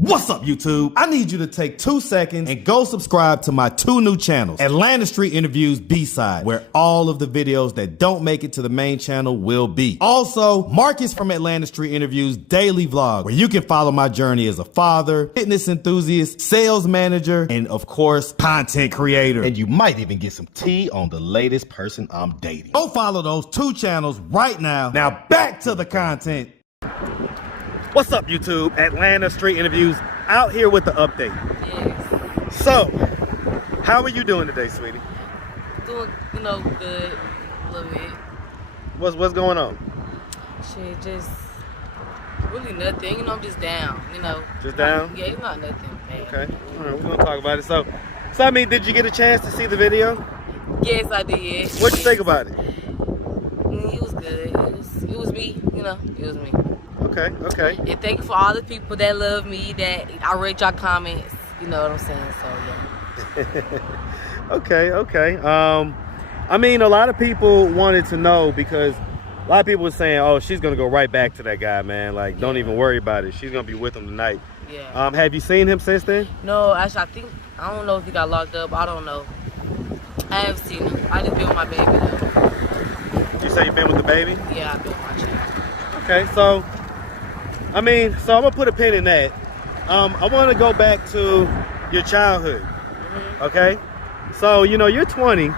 What's up, YouTube? I need you to take 2 seconds and go subscribe to my 2 new channels, Atlanta Street Interviews B-Side, where all of the videos that don't make it to the main channel will be. Also, Marcus from Atlanta Street Interviews Daily Vlog, where you can follow my journey as a father, fitness enthusiast, sales manager, and of course, content creator. And you might even get some tea on the latest person I'm dating. Go follow those 2 channels right now. Now back to the content. What's up, YouTube? Atlanta Street Interviews out here with the update. Yes. So, how are you doing today, sweetie? Doing, good, a little bit. What's going on? Shit, just really nothing. I'm just down, Just down? Yeah, it's not nothing bad. Okay. All right, we're gonna talk about it. So I mean, did you get a chance to see the video? Yes, I did. What'd you think about it? It was good. It was me, it was me. Okay. And thank you for all the people that love me, that I read your comments, you know what I'm saying, so yeah. Okay. I mean, a lot of people wanted to know because a lot of people were saying, oh, she's gonna go right back to that guy, man. Like, don't even worry about it. She's gonna be with him tonight. Yeah. Have you seen him since then? No, actually, I don't know if he got locked up. I don't know. I haven't seen him. I just been with my baby, though. You say you've been with the baby? Yeah, I've been with my child. Okay, so I'm gonna put a pin in that. I want to go back to your childhood. Mm-hmm. Okay, so you're 20. Yeah.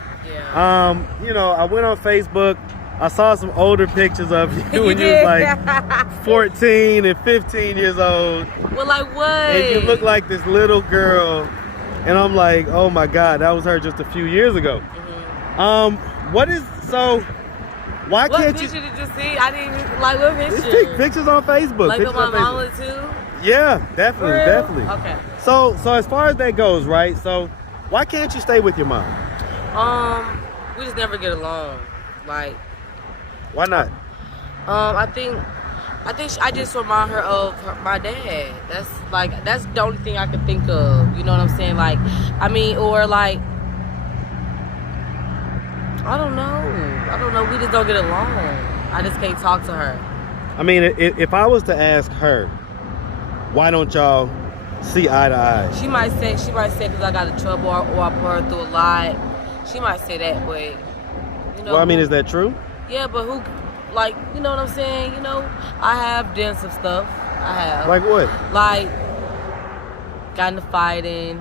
I went on Facebook. I saw some older pictures of you when you was like 14 and 15 years old. Well, like what? And you look like this little girl, and I'm like, oh my God, that was her just a few years ago. Mm-hmm. Why what can't picture you? did you see? I didn't even, like, what picture? Just pictures on Facebook. Like pictures with my on Facebook. mama too? Yeah, definitely. Okay. So as far as that goes, right? So why can't you stay with your mom? We just never get along. Like, Why not? I think I just remind her of my dad. That's the only thing I can think of. You know what I'm saying? Like, or like, I don't know. We just don't get along. I just can't talk to her. I mean, if I was to ask her, why don't y'all see eye to eye? She might say because I got in trouble or I put her through a lot. She might say that, but Well, I mean, is that true? Yeah, but who, like, you know what I'm saying? I have done some stuff. I have. Like what? Like, got into fighting.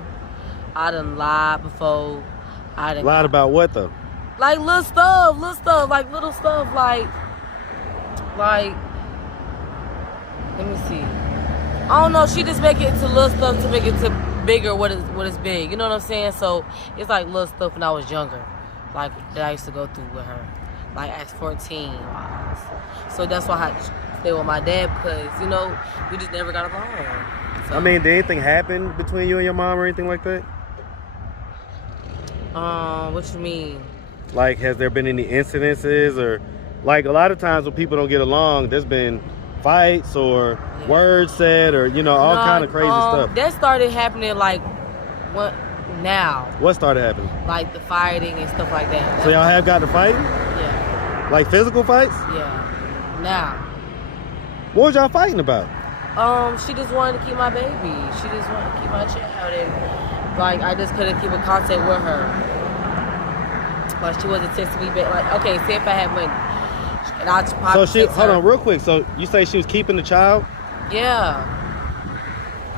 I done lied before. Lied about what though? Like little stuff, like little stuff, like, let me see. I don't know, she just make it to little stuff to make it to bigger what is big, you know what I'm saying? So it's like little stuff when I was younger, like that I used to go through with her, like at 14. So that's why I stay with my dad, because we just never got along. So, I mean, did anything happen between you and your mom or anything like that? What you mean? Like, has there been any incidences, or like a lot of times when people don't get along, there's been fights or words said, or all kind of crazy stuff. That started happening like now. What started happening? Like the fighting and stuff like that. So y'all have got to fight? Yeah. Like physical fights? Yeah. Now. What was y'all fighting about? She just wanted to keep my baby. She just wanted to keep my child, and like I just couldn't keep in contact with her. Like she wasn't texting me back. Like, okay, say if I had money, and I'd probably So hold on real quick. So you say she was keeping the child? Yeah.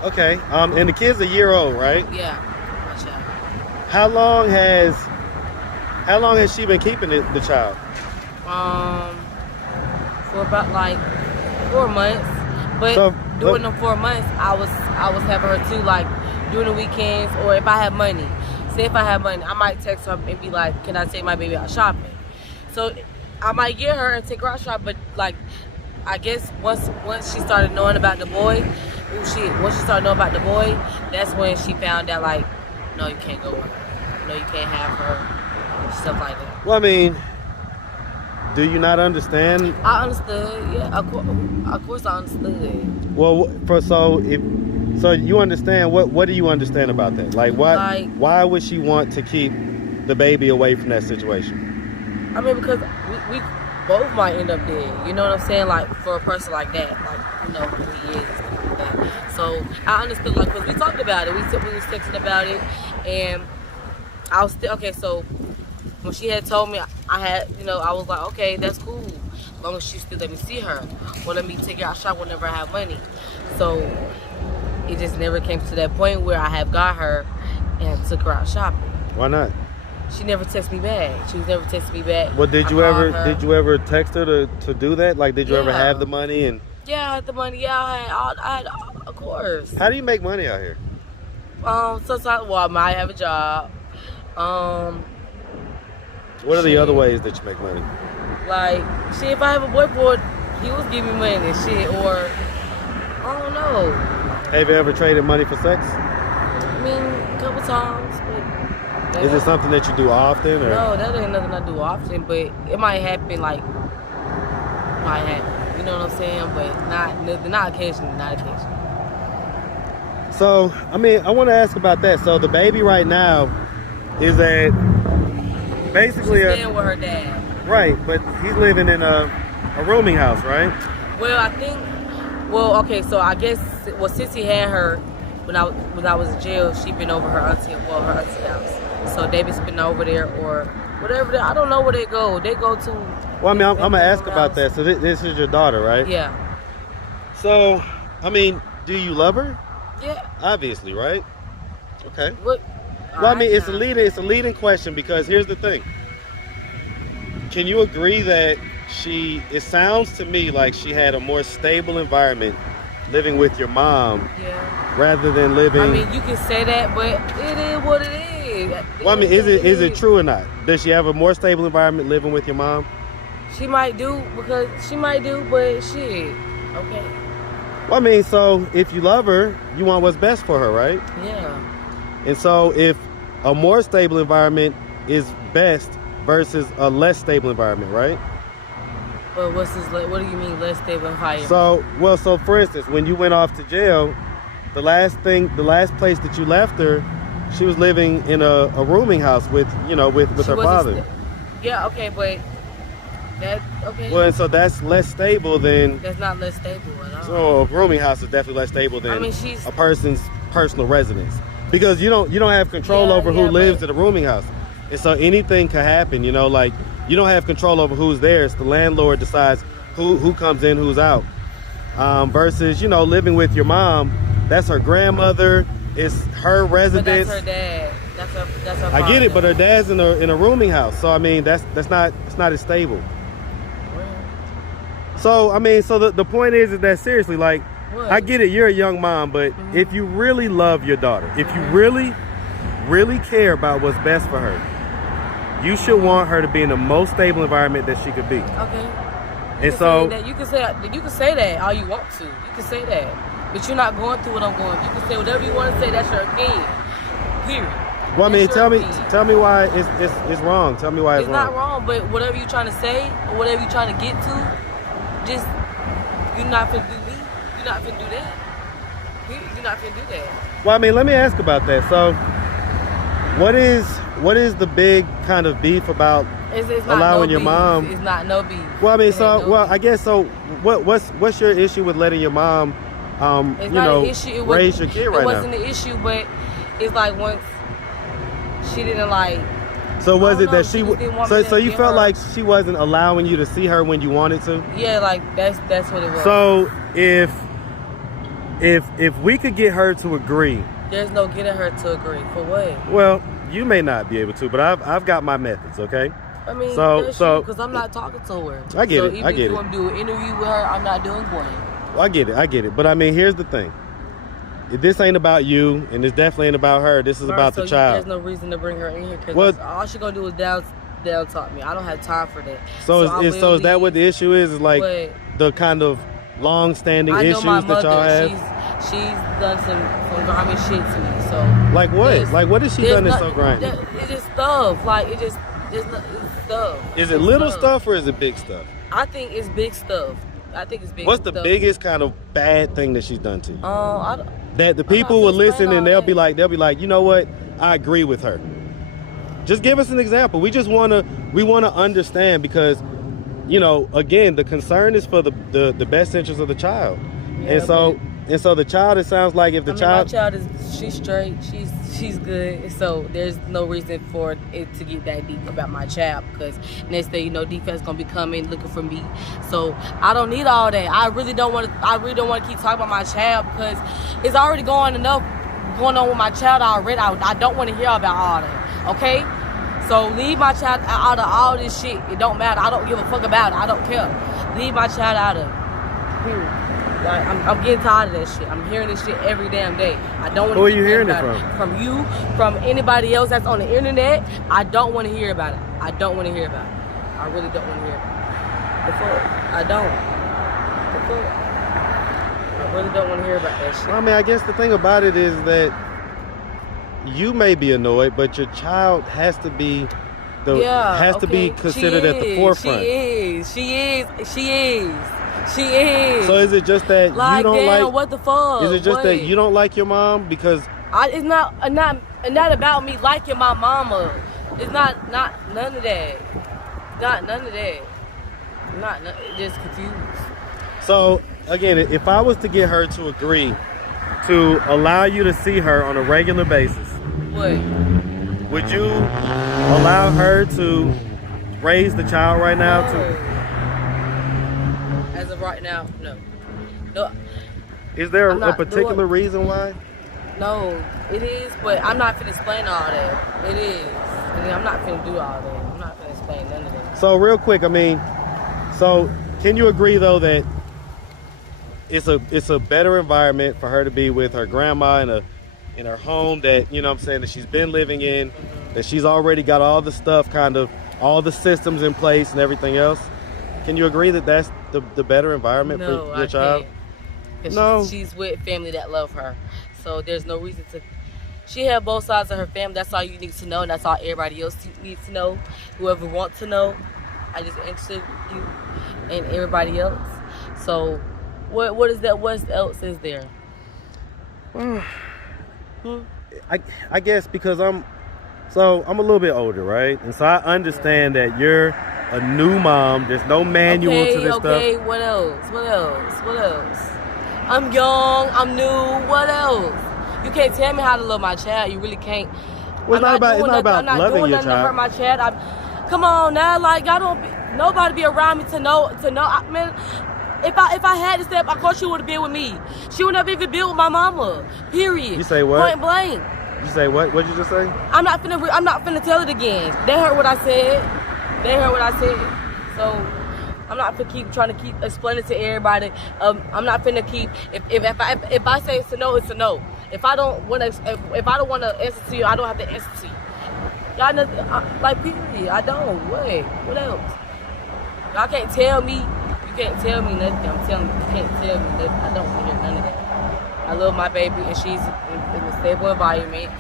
Okay. And the kid's a year old, right? Yeah. My child. How long has she been keeping the child? For about like 4 months. But during them 4 months, I was having her too, like during the weekends, or if I have money. Say if I have money, I might text her and be like, can I take my baby out shopping? So I might get her and take her out shopping, but like, I guess once she started knowing about the boy, once she started knowing about the boy, that's when she found out, like, no, you can't go with her. No, you can't have her. Stuff like that. Well, I mean, do you not understand? I understood, yeah. Of course I understood. Well, so you understand, what do you understand about that? Like, why would she want to keep the baby away from that situation? I mean, because we both might end up dead. You know what I'm saying? Like, for a person like that, like, who he is. Like that. So I understood, like, because we talked about it. We was texting about it, and I was still okay. So when she had told me, I had, you know, I was like, okay, that's cool, as long as she still let me see her, or let me take her out shop whenever I have money. So it just never came to that point where I have got her and took her out shopping. Why not? She never texted me back. She was never texting me back. Well, did you ever text her to do that? Like, did you ever have the money and? Yeah, I had the money. Yeah, I had, of course. How do you make money out here? Sometimes, well, I might have a job. What are the other ways that you make money? Like, shit, if I have a boyfriend, he was giving me money and shit, or I don't know. Have you ever traded money for sex? I mean, a couple times, but is it something that you do often, or? No, that ain't nothing I do often, but it might happen, like, you know what I'm saying? But not occasionally, not occasionally. So, I mean, I want to ask about that. So, the baby right now is at basically She's staying with her dad. Right, but he's living in a rooming house, right? Well, I think, okay, so I guess, since he had her, when I was in jail, she been over her auntie house. So they been spending over there or whatever. I don't know where they go. They go to. Well, I mean, I'm gonna ask about that. So this is your daughter, right? Yeah. So, I mean, do you love her? Yeah. Obviously, right? Okay. What? Well, I mean, it's a leading question, because here's the thing. Can you agree that it sounds to me like she had a more stable environment living with your mom, rather than living. I mean, you can say that, but it is what it is. Well, I mean, is it true or not? Does she have a more stable environment living with your mom? She might do, but shit, okay. Well, I mean, so if you love her, you want what's best for her, right? Yeah. And so if a more stable environment is best versus a less stable environment, right? But what do you mean less stable environment? So for instance, when you went off to jail, the last place that you left her, she was living in a rooming house with her father. Yeah, okay, but okay. Well, and so that's less stable than. That's not less stable at all. So a rooming house is definitely less stable than a person's personal residence, because you don't have control over who lives in a rooming house, and so anything could happen. You know, like you don't have control over who's there. It's the landlord decides who comes in, who's out. Versus living with your mom, that's her grandmother. It's her residence. But that's her dad. That's her I get it, but her dad's in a rooming house, so I mean that's not as stable. So I mean, so the point is that seriously, like, I get it, you're a young mom, but if you really love your daughter, if you really, really care about what's best for her, you should want her to be in the most stable environment that she could be. Okay. And so you can say that all you want to. You can say that, but you're not going through what I'm going. You can say whatever you want to say. That's your opinion. Period. Well, I mean, tell me why it's wrong. Tell me why it's wrong. It's not wrong, but whatever you're trying to say or whatever you're trying to get to, just you're not gonna do me. You're not gonna do that. You're not gonna do that. Well, I mean, let me ask about that. So, what is the big kind of beef about allowing your mom? It's not no beef. Well, I mean, I guess so. What's your issue with letting your mom, it's not an issue. Raise your kid right now? It wasn't an issue, but it's like once she didn't like. So was it that so you felt like she wasn't allowing you to see her when you wanted to? Yeah, like that's what it was. So if we could get her to agree. There's no getting her to agree. For what? Well, you may not be able to, but I've got my methods, okay? I mean, because I'm not talking to her. I get it. Even if you want to do an interview with her, I'm not doing one. Well, I get it. But I mean, here's the thing. This ain't about you, and this definitely ain't about her. This is about the child. There's no reason to bring her in here, because all she gonna do is down talk me. I don't have time for that. So is that what the issue is? Is like the kind of long-standing issues that y'all have? She's done some grimy shit to me. So like what? Like what has she done that's so grimy? It's just stuff. Like it's stuff. Is it little stuff or is it big stuff? I think it's big stuff. What's the biggest kind of bad thing that she's done to you? That the people will listen and they'll be like, you know what? I agree with her. Just give us an example. We want to understand, because, again, the concern is for the best interest of the child. Yeah, and so And so the child, it sounds like if the child... my child she's straight, she's good. So there's no reason for it to get that deep about my child, because next thing you know, defense gonna be coming looking for me. So I don't need all that. I really don't want to keep talking about my child, because it's already going on with my child already. I don't want to hear about all that. Okay? So leave my child out of all this shit. It don't matter. I don't give a fuck about it. I don't care. Leave my child out of it. Like, I'm getting tired of that shit. I'm hearing this shit every damn day. I don't want to. Who are you hearing it from? From you, from anybody else that's on the internet. I don't want to hear about it. I don't want to hear about it. I really don't want to hear about it. The fuck? I don't. The fuck? I really don't want to hear about that shit. I mean, I guess the thing about it is that you may be annoyed, but your child has to be to be considered at the forefront. She is. So is it just that like, you don't damn, like? What the fuck? Is it just that you don't like your mom because? It's not about me liking my mama. It's not none of that. Not none of that. Just confused. So again, if I was to get her to agree to allow you to see her on a regular basis, what? Would you allow her to raise the child right now? As of right now, no. Is there a particular reason why? No, it is, but I'm not finna explain all that. It is. I'm not finna do all that. I'm not finna explain none of that. So real quick, I mean, so can you agree though that it's a better environment for her to be with her grandma in her home that, you know what I'm saying, that she's been living in, that she's already got all the stuff, kind of all the systems in place and everything else? Can you agree that that's the better environment for your child? No, she's with family that love her, so there's no reason to. She had both sides of her family. That's all you need to know, and that's all everybody else needs to know. Whoever wants to know, I just answered you and everybody else. So, what is that? What else is there? I guess because I'm a little bit older, right? And so I understand that you're a new mom. There's no manual to this stuff. Okay, what else? I'm young, I'm new, what else? You can't tell me how to love my child. You really can't. Well, it's not about loving your child. I'm not doing nothing to hurt my child. Come on now, like, nobody be around me to know. Man, if I had to step, of course she would have been with me. She would never even been with my mama. Period. You say what? Point blank. You say what? What'd you just say? I'm not finna tell it again. They heard what I said. So I'm not finna trying to keep explaining to everybody. I'm not finna keep. If I say it's a no, it's a no. If I don't want to answer to you, I don't have to answer to you. Y'all know, like, period. I don't. What else? Y'all can't tell me. You can't tell me nothing. I'm telling you, you can't tell me nothing. I don't want to hear none of that. I love my baby, and she's in a stable environment.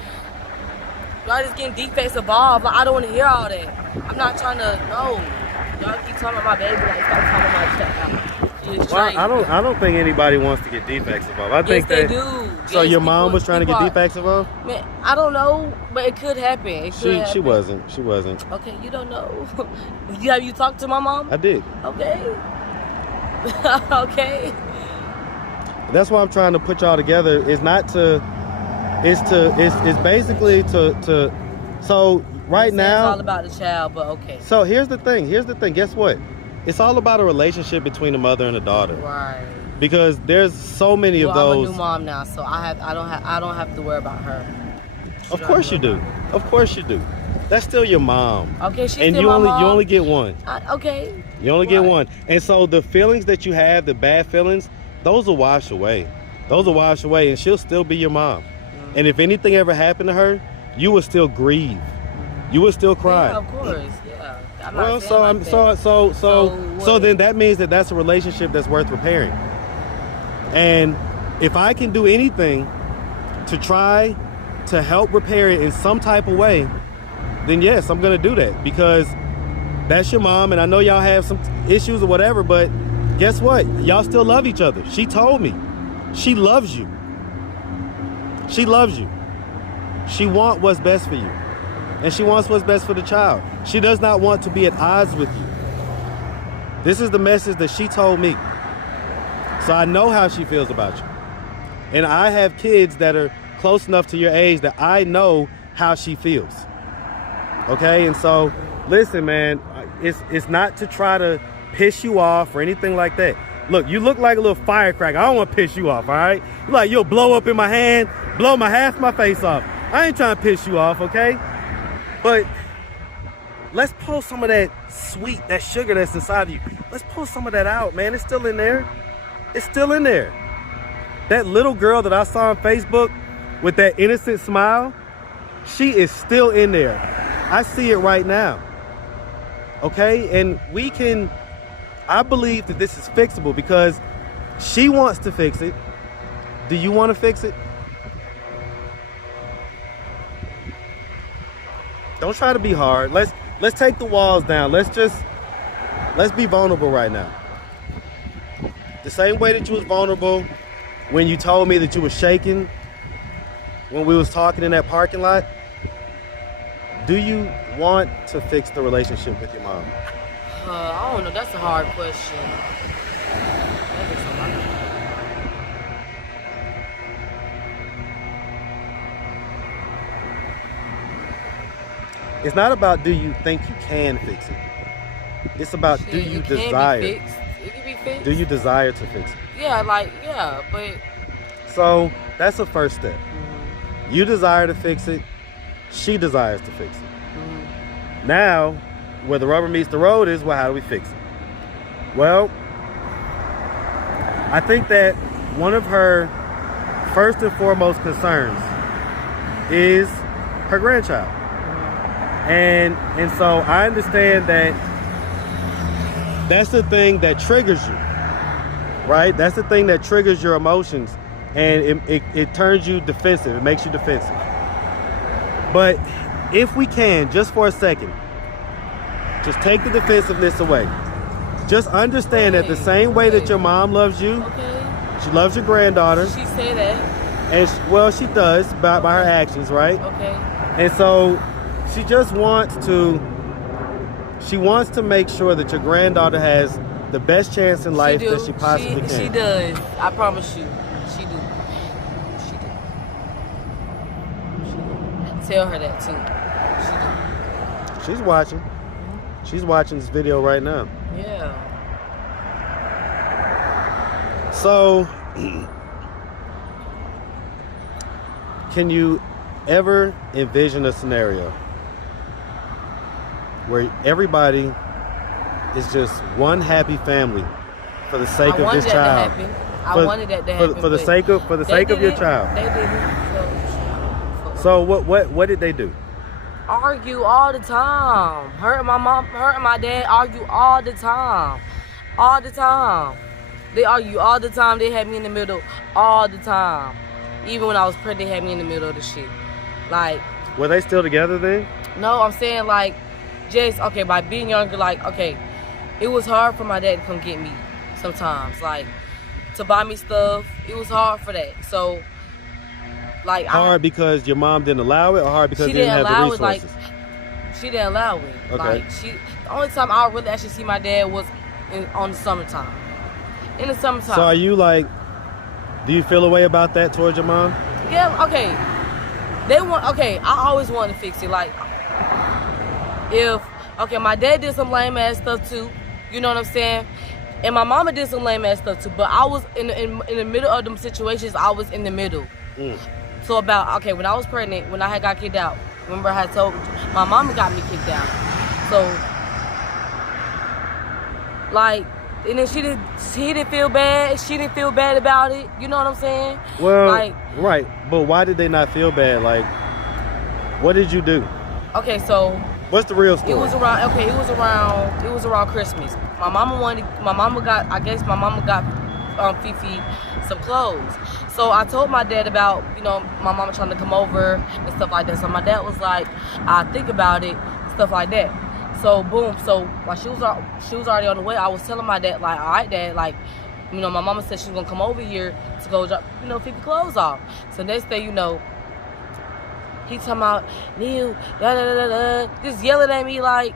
Y'all just getting defects involved. Like, I don't want to hear all that. I'm not trying to know. Y'all keep talking about my baby like stop talking about my child. Well, I don't think anybody wants to get defects involved. I think they do. So your mom was trying to get defects involved? Man, I don't know, but it could happen. She wasn't. Okay, you don't know. Have you talked to my mom? I did. Okay. Okay. That's why I'm trying to put y'all together. It's basically to so right now it's all about the child, but okay. So here's the thing. Guess what? It's all about a relationship between a mother and a daughter. Right. Because there's so many of those. I'm a new mom now, so I don't have to worry about her. Of course you do. That's still your mom. Okay, she's and still my mom. You only get one. Okay. You only get one. And so the feelings that you have, the bad feelings, those will wash away. And she'll still be your mom. Mm-hmm. And if anything ever happened to her, you would still grieve. You would still cry. Yeah, of course. Yeah. So then that means that that's a relationship that's worth repairing. And if I can do anything to try to help repair it in some type of way, then yes, I'm gonna do that, because that's your mom, and I know y'all have some issues or whatever, but guess what? Y'all still love each other. She told me. She loves you. She loves you. She wants what's best for you. And she wants what's best for the child. She does not want to be at odds with you. This is the message that she told me. So I know how she feels about you. And I have kids that are close enough to your age that I know how she feels. Okay, and so listen, man, it's not to try to piss you off or anything like that. Look, you look like a little firecracker. I don't want to piss you off, all right? You're like, you'll blow up in my hand, blow half my face off. I ain't trying to piss you off, okay? But let's pull some of that sweet, that sugar that's inside of you. Let's pull some of that out, man. It's still in there. It's still in there. That little girl that I saw on Facebook with that innocent smile, she is still in there. I see it right now. Okay? And I believe that this is fixable because she wants to fix it. Do you want to fix it? Don't try to be hard. Let's take the walls down. Let's be vulnerable right now. The same way that you was vulnerable when you told me that you were shaking when we was talking in that parking lot. Do you want to fix the relationship with your mom? I don't know. That's a hard question. It's not about do you think you can fix it. It's about do you desire. It can be fixed. Do you desire to fix it? Yeah, but. So that's the first step. Mm-hmm. You desire to fix it. She desires to fix it. Mm-hmm. Now, where the rubber meets the road is, well, how do we fix it? Well, I think that one of her first and foremost concerns is her grandchild. And so I understand that that's the thing that triggers you, right? That's the thing that triggers your emotions, and it turns you defensive. It makes you defensive. But if we can, just for a second, just take the defensive away. Just understand that the same way that your mom loves you, she loves your granddaughter. She say that. And she does by her actions, right? Okay. And so she just wants to make sure that your granddaughter has the best chance in life that she possibly can. She does. I promise you. She do. Tell her that too. She do. She's watching. She's watching this video right now. Yeah. So, can you ever envision a scenario where everybody is just one happy family for the sake of this child? I wanted that to happen. For the sake of your child. They didn't. So what did they do? Argue all the time. Her and my mom, her and my dad argue all the time. All the time. They argue all the time. They had me in the middle all the time. Even when I was pregnant, they had me in the middle of the shit. Like, were they still together then? No, I'm saying like, just, okay, by being younger, like, okay, it was hard for my dad to come get me sometimes. Like, to buy me stuff, it was hard for that. So, like, hard because your mom didn't allow it, or hard because she didn't have the resources? She didn't allow it. Okay. Like, the only time I really actually see my dad was on the summertime. In the summertime. So are you like, do you feel a way about that towards your mom? Yeah, okay. I always wanted to fix it. Like, my dad did some lame ass stuff too. You know what I'm saying? And my mama did some lame ass stuff too. But I was in the middle of them situations. I was in the middle. So when I was pregnant, when I had got kicked out, remember I had told my mama got me kicked out. So, like, and then she didn't feel bad. She didn't feel bad about it. You know what I'm saying? Well, like, right. But why did they not feel bad? Like, what did you do? Okay, so what's the real story? It was around Christmas. My mama got Fifi some clothes. So I told my dad about, my mama trying to come over and stuff like that. So my dad was like, I think about it, stuff like that. So boom, so while she was already on the way, I was telling my dad, like, all right, Dad, like, my mama said she was gonna come over here to go drop, 50 clothes off. So next day, he talking about, Neil, just yelling at me like,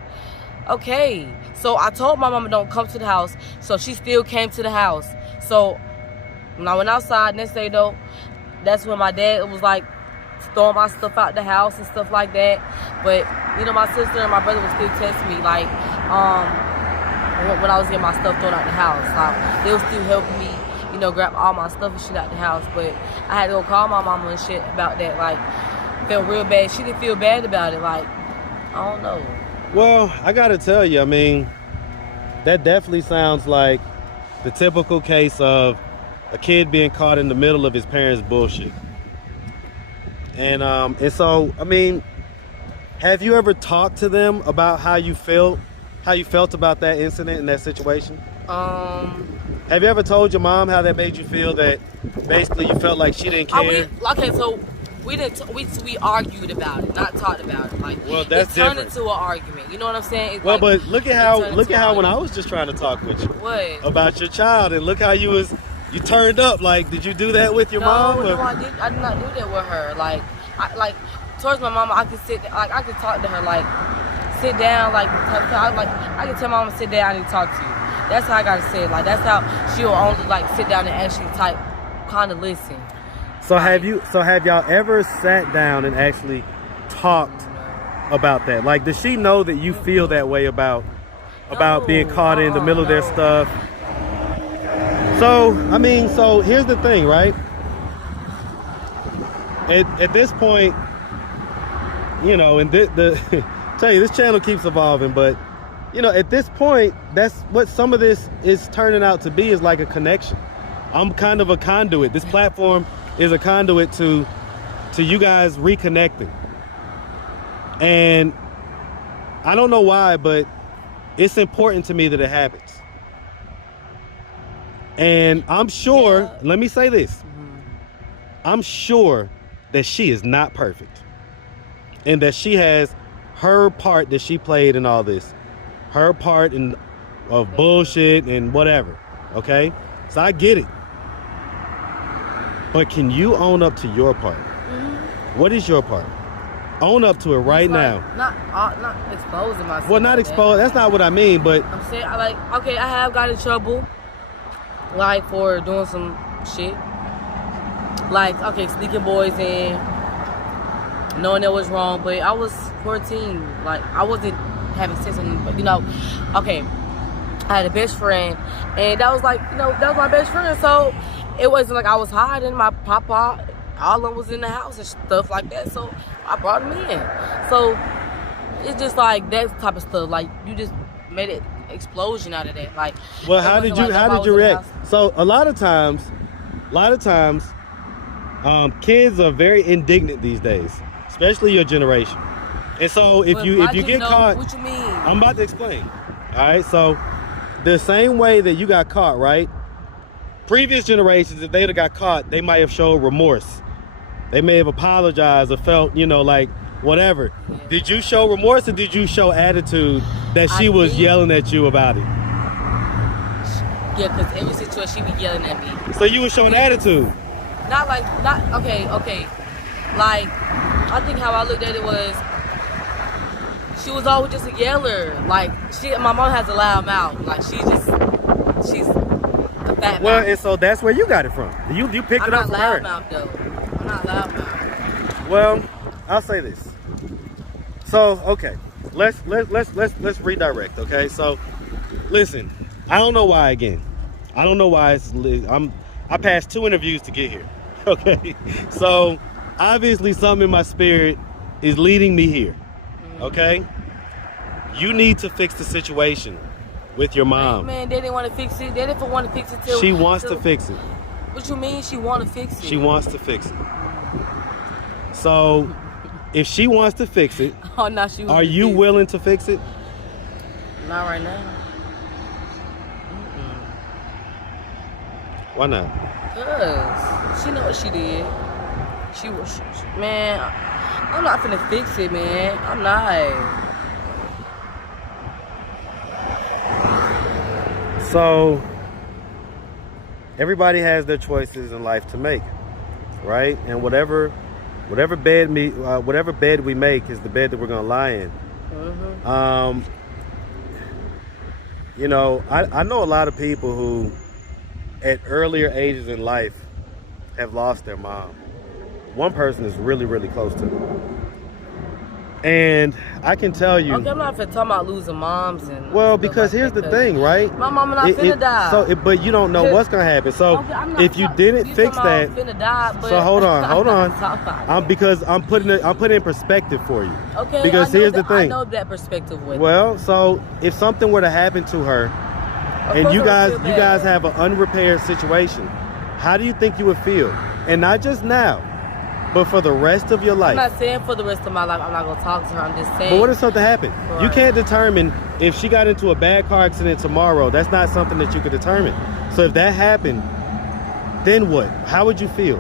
okay. So I told my mama don't come to the house, so she still came to the house. So when I went outside next day though, that's when my dad was like throwing my stuff out the house and stuff like that. But you know, my sister and my brother would still test me like when I was getting my stuff thrown out the house. Like they was still helping me, you know, grab all my stuff and shit out the house. But I had to go call my mama and shit about that. Like, felt real bad. She didn't feel bad about it. Like, I don't know. Well, I gotta tell you, I mean, that definitely sounds like the typical case of a kid being caught in the middle of his parents' bullshit. And so, I mean, have you ever talked to them about how you felt about that incident and that situation? Have you ever told your mom how that made you feel, that basically you felt like she didn't care? Okay, so we argued about it, not talked about it. Like, well, that's it turned different. into an argument. You know what I'm saying? It's well, like, but look at how when I was just trying to talk with you about your child, and look how you turned up. Like, did you do that with your mom? No, I did not do that with her. Like, towards my mama, I could I could talk to her, like, sit down, like I could tell my mama, sit down, I need to talk to you. That's how I gotta say it. Like, that's how she'll only like sit down and actually kind of listen. So have y'all ever sat down and actually talked about that? Like, does she know that you feel that way about being caught in the middle of their stuff? So, I mean, so here's the thing, right? At this point, you know, and tell you, this channel keeps evolving, but you know, at this point, that's what some of this is turning out to be, is like a connection. I'm kind of a conduit. This platform is a conduit to you guys reconnecting. And I don't know why, but it's important to me that it happens. And I'm sure, let me say this, I'm sure that she is not perfect, and that she has her part that she played in all this, her part of bullshit and whatever, okay? So I get it. But can you own up to your part? What is your part? Own up to it right now. Not exposing myself. Well, not exposed. That's not what I mean, but I'm saying, okay, I have got in trouble, like, for doing some shit. Like, okay, sneaking boys in, knowing that was wrong, but I was 14. Like, I wasn't having sex with them, but, you know, okay, I had a best friend, and that was like, you know, that was my best friend, so it wasn't like I was hiding. My papa, all of them was in the house and stuff like that, so I brought him in. So it's just like that type of stuff. Like, you just made an explosion out of that. Like, well, how did you react? So a lot of times, kids are very indignant these days, especially your generation. And so if you get caught, what you mean? I'm about to explain. All right, so the same way that you got caught, right? Previous generations, if they'd have got caught, they might have showed remorse. They may have apologized or felt, you know, like whatever. Yeah. Did you show remorse, or did you show attitude that she was yelling at you about it? Yeah, because every situation she be yelling at me. So you were showing attitude? Okay. Like, I think how I looked at it was, she was always just a yeller. Like, my mom has a loud mouth. Like, she's a fat well, mouth. And so that's where you got it from. You picked it up from her. I'm not loud mouth, though. I'm not loud mouth. Well, I'll say this. So, okay, let's redirect. Okay, so listen, I don't know why again. I don't know why I passed 2 interviews to get here. Okay, so obviously something in my spirit is leading me here. Okay, you need to fix the situation with your mom. Man, they didn't want to fix it. They didn't want to fix it till she wants to fix it. What you mean she want to fix it? She wants to fix it. So, if she wants to fix it, are you willing to fix it? Not right now. Why not? Cause she know what she did. Man, I'm not finna fix it, man. I'm not. So, everybody has their choices in life to make, right? And whatever bed we make is the bed that we're gonna lie in. Mm-hmm. You know, I know a lot of people who, at earlier ages in life, have lost their mom. one person is really, really close to. And I can tell you. Okay, I'm not talking about losing moms and. Well, because here's the thing, right? My mom and I finna die. But you don't know what's gonna happen. So okay, if you didn't fix that, die, but so hold on. Because I'm putting it in perspective for you. Okay. Because here's the thing. I know that perspective with. Well, so if something were to happen to her, and you guys have an unrepaired situation, how do you think you would feel? And not just now, but for the rest of your life. I'm not saying for the rest of my life I'm not gonna talk to her. I'm just saying. But what if something happened? Right. You can't determine if she got into a bad car accident tomorrow. That's not something that you could determine. So if that happened, then what? How would you feel?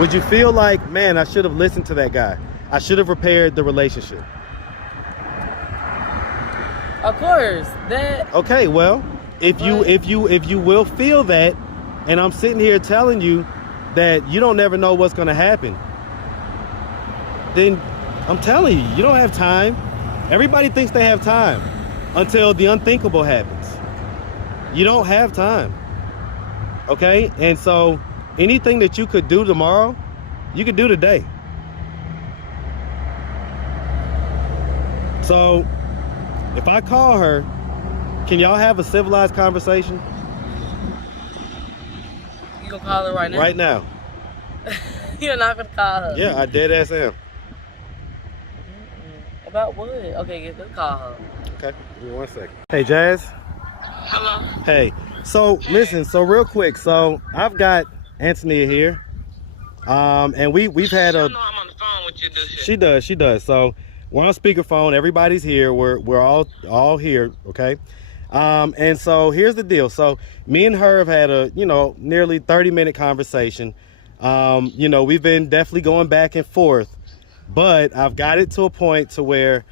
Would you feel like, man, I should have listened to that guy. I should have repaired the relationship. Of course. That. Okay, well, if you will feel that, and I'm sitting here telling you that you don't never know what's going to happen, then I'm telling you, you don't have time. Everybody thinks they have time until the unthinkable happens. You don't have time. Okay? And so anything that you could do tomorrow, you could do today. So if I call her, can y'all have a civilized conversation? You gonna call her right now? Right now. You're not gonna call her? Yeah, I dead ass am. About what? Okay, let's call her. Okay, give me 1 second. Hey, Jazz. Hello. Hey, so listen, so real quick, so I've got Antonia here, and we've had a. I know I'm on the phone with you. She does. So we're on speakerphone. Everybody's here. We're all here. Okay. And so here's the deal. So me and her have had a, nearly 30-minute conversation. We've been definitely going back and forth, but I've got it to a point to where,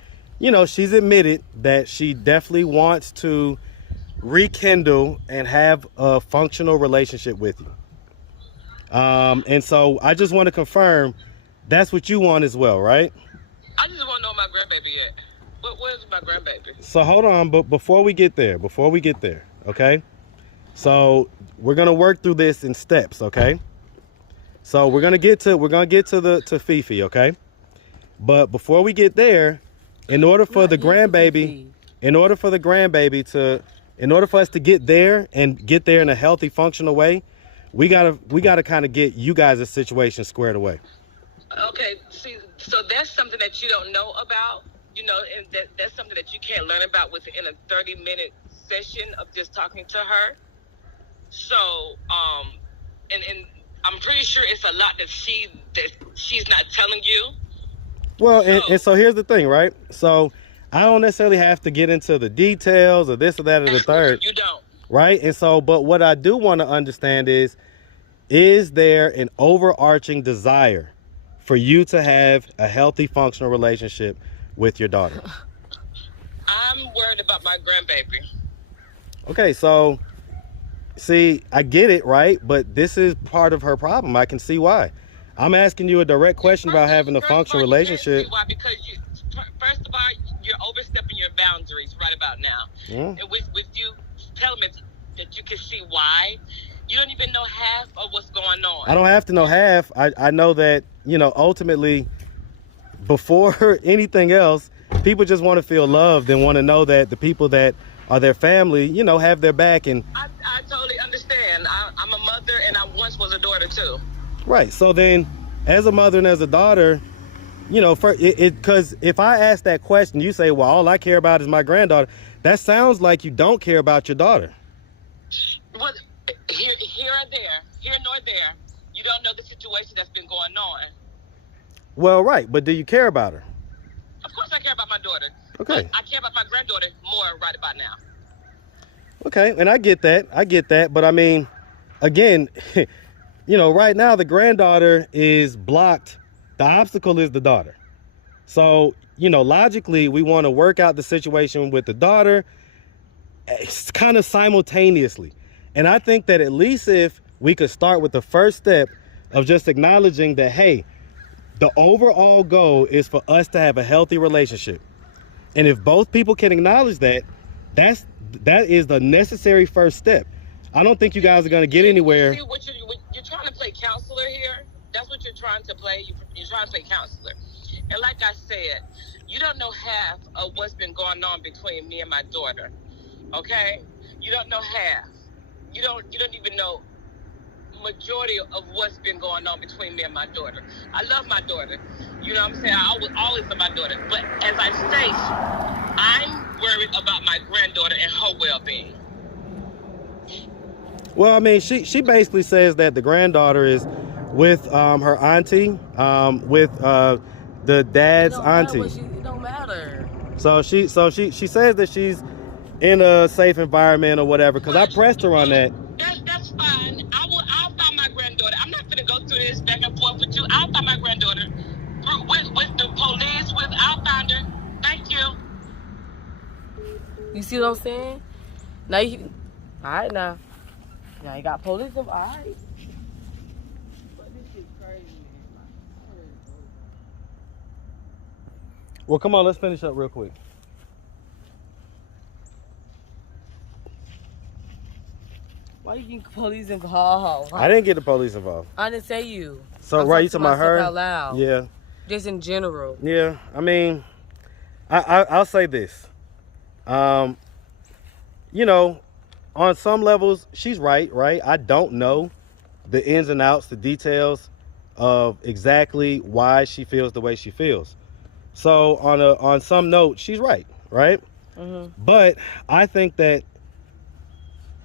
she's admitted that she definitely wants to rekindle and have a functional relationship with you. And so I just want to confirm that's what you want as well, right? I just want to know my grandbaby yet. Where's my grandbaby? So hold on, but before we get there, okay? So we're gonna work through this in steps, okay? So we're gonna get to Fifi, okay? But before we get there, in order for us to get there and get there in a healthy, functional way, we gotta kind of get you guys' situation squared away. Okay, see, so that's something that you don't know about. And that's something that you can't learn about within a 30-minute session of just talking to her. So, and I'm pretty sure it's a lot that she's not telling you. Well, and so here's the thing, right? So I don't necessarily have to get into the details of this or that or the third. You don't. Right? And so, but what I do want to understand is there an overarching desire for you to have a healthy, functional relationship with your daughter? I'm worried about my grandbaby. Okay, so see, I get it, right? But this is part of her problem. I can see why. I'm asking you a direct question about having a functional relationship. Why? Because first of all, you're overstepping your boundaries right about now. Mm. And with you telling me that you can see why, you don't even know half of what's going on. I don't have to know half. I know that, ultimately, before anything else, people just want to feel loved and want to know that the people that are their family, have their back. And I totally understand. I'm a mother, and I once was a daughter too. Right. So then, as a mother and as a daughter, because if I ask that question, you say, well, all I care about is my granddaughter. That sounds like you don't care about your daughter. Well, here nor there. You don't know the situation that's been going on. Well, right. But do you care about her? Of course I care about my daughter. Okay. I care about my granddaughter more right about now. Okay. And I get that. But I mean, again, right now the granddaughter is blocked. The obstacle is the daughter. So, logically, we want to work out the situation with the daughter kind of simultaneously. And I think that at least if we could start with the first step of just acknowledging that, hey, the overall goal is for us to have a healthy relationship. And if both people can acknowledge that, that is the necessary first step. I don't think you guys are going to get anywhere. See what you're trying to play counselor here. That's what you're trying to play. You're trying to play counselor. And like I said, you don't know half of what's been going on between me and my daughter. Okay? You don't know half. You don't even know majority of what's been going on between me and my daughter. I love my daughter. You know what I'm saying? I will always love my daughter. But as I state, I'm worried about my granddaughter and her well-being. Well, I mean, she basically says that the granddaughter is with her auntie, with the dad's auntie. It don't matter. So she says that she's in a safe environment or whatever. Because I pressed her on that. That's fine. I'll find my granddaughter. I'm not gonna go through this back and forth with you. I'll find my granddaughter with the police. I'll find her. Thank you. You see what I'm saying? Now all right now. Now you got police. All right. But this shit crazy, man. Well, come on, let's finish up real quick. Why you getting police involved? I didn't get the police involved. I didn't say you. So, right, you talking about her? Out loud. Yeah. Just in general. Yeah, I mean, I'll say this. You know, on some levels, she's right? I don't know the ins and outs, the details of exactly why she feels the way she feels. So on some note, she's right? Mm-hmm. But I think that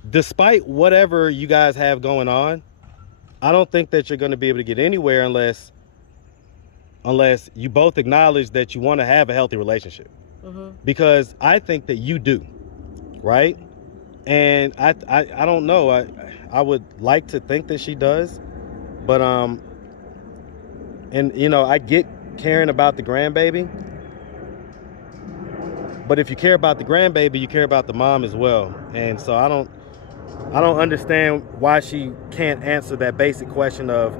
despite whatever you guys have going on, I don't think that you're going to be able to get anywhere unless you both acknowledge that you want to have a healthy relationship. Mm-hmm. Because I think that you do, right? And I don't know. I would like to think that she does, but and you know, I get caring about the grandbaby, but if you care about the grandbaby, you care about the mom as well. And so I don't understand why she can't answer that basic question of,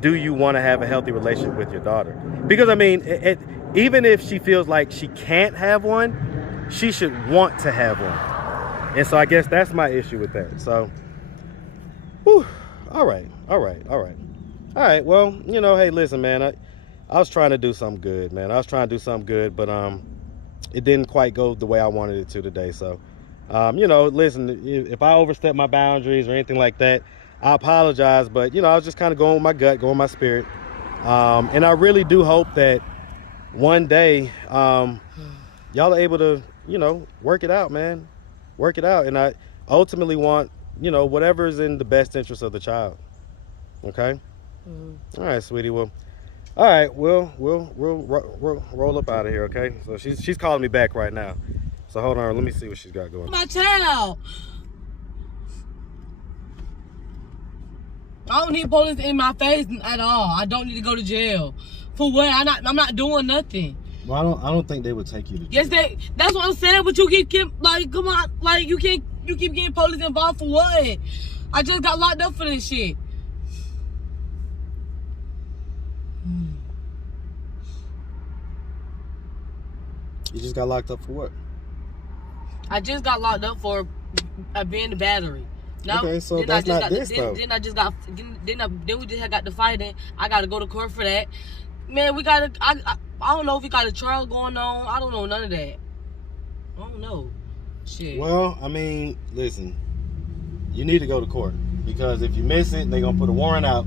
do you want to have a healthy relationship with your daughter? Because I mean, even if she feels like she can't have one, she should want to have one. And so I guess that's my issue with that. So, whew, all right. Well, you know, hey, listen, man, I was trying to do something good, man. But it didn't quite go the way I wanted it to today. So, you know, listen, if I overstep my boundaries or anything like that, I apologize. But, you know, I was just kind of going with my gut, going with my spirit. And I really do hope that one day y'all are able to, you know, work it out, man. Work it out. And I ultimately want, you know, whatever is in the best interest of the child. Okay? Mm-hmm. All right, sweetie. Well, all right, we'll roll up out of here, okay? So she's calling me back right now. So hold on, let me see what she's got going. My child. I don't need police in my face at all. I don't need to go to jail. For what? I'm not doing nothing. Well, I don't think they would take you to jail. Yes, that's what I'm saying. But you keep like, come on, like you keep getting police involved for what? I just got locked up for this shit. You just got locked up for what? I just got locked up for being the battery. Now, okay, so that's not this though. Then we just got the fighting. I got to go to court for that. Man, we got to. I don't know if we got a trial going on. I don't know none of that. I don't know. Shit. Well, I mean, listen. You need to go to court because if you miss it, they're gonna put a warrant out.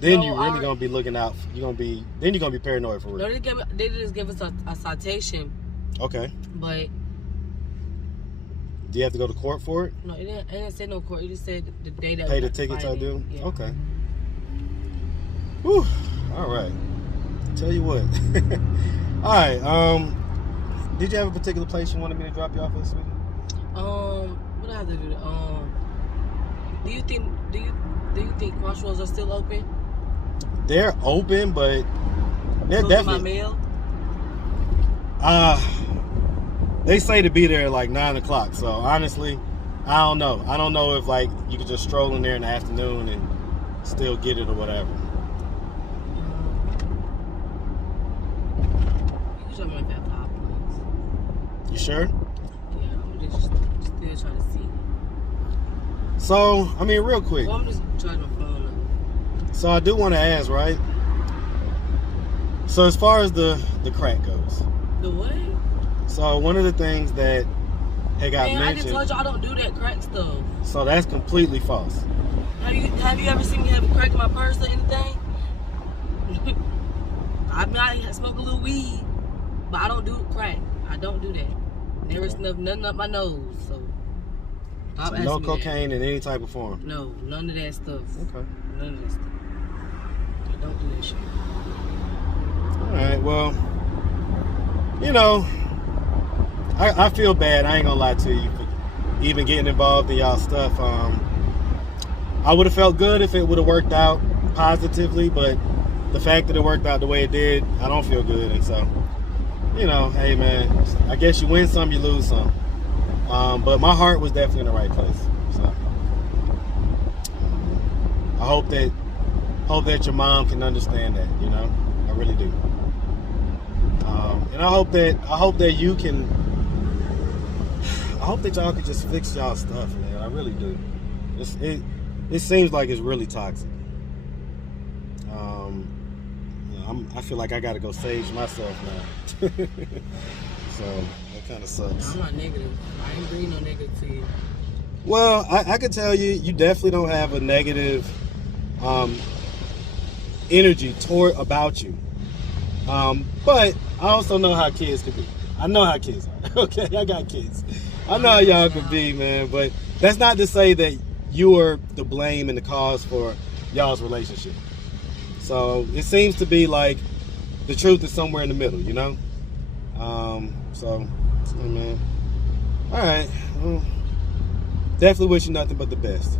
Then you're really gonna be looking out. You're gonna be paranoid for real. No, they just give us a citation. Okay. But do you have to go to court for it? No, it didn't say no court. It just said the day that pay the tickets I do. Yeah. Okay. Whew. All right. Tell you what. All right. Did you have a particular place you wanted me to drop you off at, sweetie? What do I have to do? Do you think Crossroads are still open? They're open, but they're definitely. My mail. They say to be there at like 9 o'clock. So honestly, I don't know. I don't know if like you could just stroll in there in the afternoon and still get it or whatever. You can show me like that 5 points. You sure? Yeah, I'm just still trying to see. So, I mean, real quick. Well, I'm just charging my phone up. So I do want to ask, right? So as far as the crack goes. The what? So one of the things that had got mentioned. I just told you I don't do that crack stuff. So that's completely false. Have you ever seen me have a crack in my purse or anything? I smoke a little weed, but I don't do crack. I don't do that. Never snuffed nothing up my nose. So no cocaine in any type of form. No, none of that stuff. Okay. None of that stuff. I don't do that shit. All right. Well, you know, I feel bad. I ain't gonna lie to you for even getting involved in y'all stuff. I would have felt good if it would have worked out positively, but the fact that it worked out the way it did, I don't feel good. And so, you know, hey man, I guess you win some, you lose some. But my heart was definitely in the right place. So I hope that your mom can understand that, you know. I really do. And I hope that you can. I hope that y'all can just fix y'all stuff, man. I really do. It seems like it's really toxic. I feel like I gotta go sage myself now. So that kind of sucks. I'm not negative. I ain't bringing no negative to you. Well, I can tell you definitely don't have a negative energy about you. But I also know how kids can be. I know how kids are. Okay, I got kids. I know how y'all can be, man. But that's not to say that you are the blame and the cause for y'all's relationship. So it seems to be like the truth is somewhere in the middle, you know? So, man. All right. Well, definitely wish you nothing but the best.